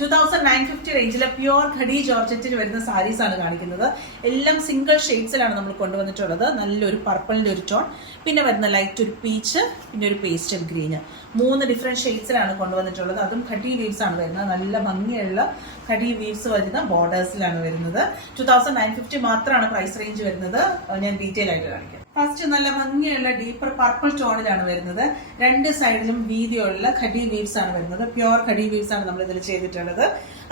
2950 റേഞ്ചിലെ പ്യുവർ ഖടി ജോർജറ്റിൽ വരുന്ന സാരീസ് ആണ് കാണിക്കുന്നത്. എല്ലാം സിംഗിൾ ഷെയ്ഡ്സിലാണ് നമ്മൾ കൊണ്ടുവന്നിട്ടുള്ളത്. നല്ലൊരു പർപ്പിളിന്റെ ഒരു ടോൺ, പിന്നെ വരുന്ന ലൈറ്റ് ഒരു പീച്ച്, പിന്നെ ഒരു പേസ്റ്റൽ ഗ്രീന്, 3 ഡിഫറെന്റ് ഷെയ്ഡ്സിലാണ് കൊണ്ടുവന്നിട്ടുള്ളത്. അതും ഖടി വീവ്സ് ആണ് വരുന്നത്. നല്ല ഭംഗിയുള്ള ഖടി വീവ്സ് വരുന്ന ബോർഡേഴ്സിലാണ് വരുന്നത്. 2950 മാത്രമാണ് പ്രൈസ് റേഞ്ച് വരുന്നത്. ഞാൻ ഡീറ്റെയിൽ ആയിട്ട് കാണിക്കാം. ഫസ്റ്റ് നല്ല ഭംഗിയുള്ള ഡീപ്പർ പർപ്പിൾ ടോണിലാണ് വരുന്നത്. 2 സൈഡിലും വീതിയുള്ള ഖടി വീവ്സ് ആണ് വരുന്നത്. പ്യുവർ ഖടി വീവ്സ് ആണ് നമ്മൾ ഇതിൽ ചെയ്തിട്ടുള്ളത്.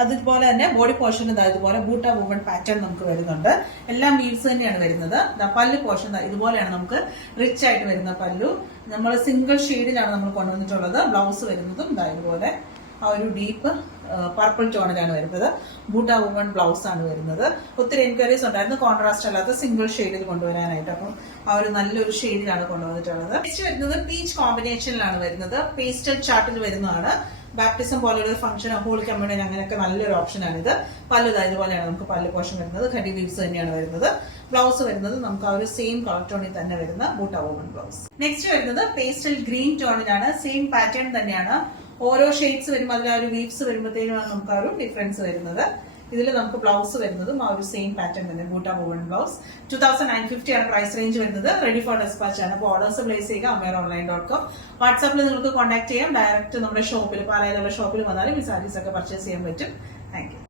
അതുപോലെ തന്നെ ബോഡി പോർഷൻ ഇതുപോലെ ബൂട്ട വുമൺ പാറ്റേൺ നമുക്ക് വരുന്നുണ്ട്. എല്ലാം വീവ്സ് തന്നെയാണ് വരുന്നത്. പല്ല് പോർഷൻ ഇതുപോലെയാണ് നമുക്ക് റിച്ച് ആയിട്ട് വരുന്ന പല്ലു. നമ്മൾ സിംഗിൾ ഷെയ്ഡിലാണ് നമ്മൾ കൊണ്ടുവന്നിട്ടുള്ളത്. ബ്ലൗസ് വരുന്നതും ഇതുപോലെ ആ ഒരു ഡീപ്പ് പർപ്പിൾ ടോണിലാണ് വരുന്നത്. ബൂട്ട വുമൺ ബ്ലൗസ് ആണ് വരുന്നത്. ഒത്തിരി എൻക്വയറീസ് ഉണ്ടായിരുന്നു കോൺട്രാസ്റ്റ് അല്ലാത്ത സിംഗിൾ ഷെയ്ഡിൽ കൊണ്ടുവരാനായിട്ട്. അപ്പം ആ ഒരു നല്ലൊരു ഷെയ്ഡിലാണ് കൊണ്ടുവന്നിട്ടുള്ളത്. നെക്സ്റ്റ് വരുന്നത് പീച്ച് കോമ്പിനേഷനിലാണ് വരുന്നത്. പേസ്റ്റൽ ചാർട്ടിൽ വരുന്നതാണ്. ബാപ്റ്റിസം പോലെയുള്ള ഫംഗ്ഷൻ, ഹോൾ കമ്മ്യൂണിയൻ, അങ്ങനെയൊക്കെ നല്ലൊരു ഓപ്ഷനാണിത്. പല്ലു ഇതുപോലെയാണ് നമുക്ക് പല്ലു പോർഷൻ വരുന്നത്. ഖടി വീവ്സ് തന്നെയാണ് വരുന്നത്. ബ്ലൗസ് വരുന്നത് നമുക്ക് ആ ഒരു സെയിം കളർ ടോണിൽ തന്നെ വരുന്ന ബൂട്ട വുമൺ ബ്ലൗസ്. നെക്സ്റ്റ് വരുന്നത് പേസ്റ്റൽ ഗ്രീൻ ടോണിലാണ്. സെയിം പാറ്റേൺ തന്നെയാണ്. ഓരോ ഷെയ്ഡ്സ് വരുമ്പോൾ അതിൽ ആ ഒരു വീവ്സ് വരുമ്പോഴത്തേനുമാണ് നമുക്ക് ആ ഒരു ഡിഫറൻസ് വരുന്നത്. ഇതിൽ നമുക്ക് ബ്ലൗസ് വരുന്നതും ആ ഒരു സെയിം പാറ്റേൺ തന്നെ ബൂട്ട വുമൺ ബ്ലൗസ്. 2950 ആണ് പ്രൈസ് റേഞ്ച് വരുന്നത്. റെഡി ഫോർ ഡെസ്പാച്ച് ആണ്. അപ്പോൾ ഓർഡേഴ്സ് പ്ലേസ് ചെയ്യുക amaronline.com. വാട്സാപ്പിൽ നിങ്ങൾക്ക് കോൺടാക്ട് ചെയ്യാം. ഡയറക്റ്റ് നമ്മുടെ ഷോപ്പിൽ, പാലായിലുള്ള ഷോപ്പിൽ വന്നാലും ഈ സാരീസ് ഒക്കെ പർച്ചേസ് ചെയ്യാൻ പറ്റും. Thank you.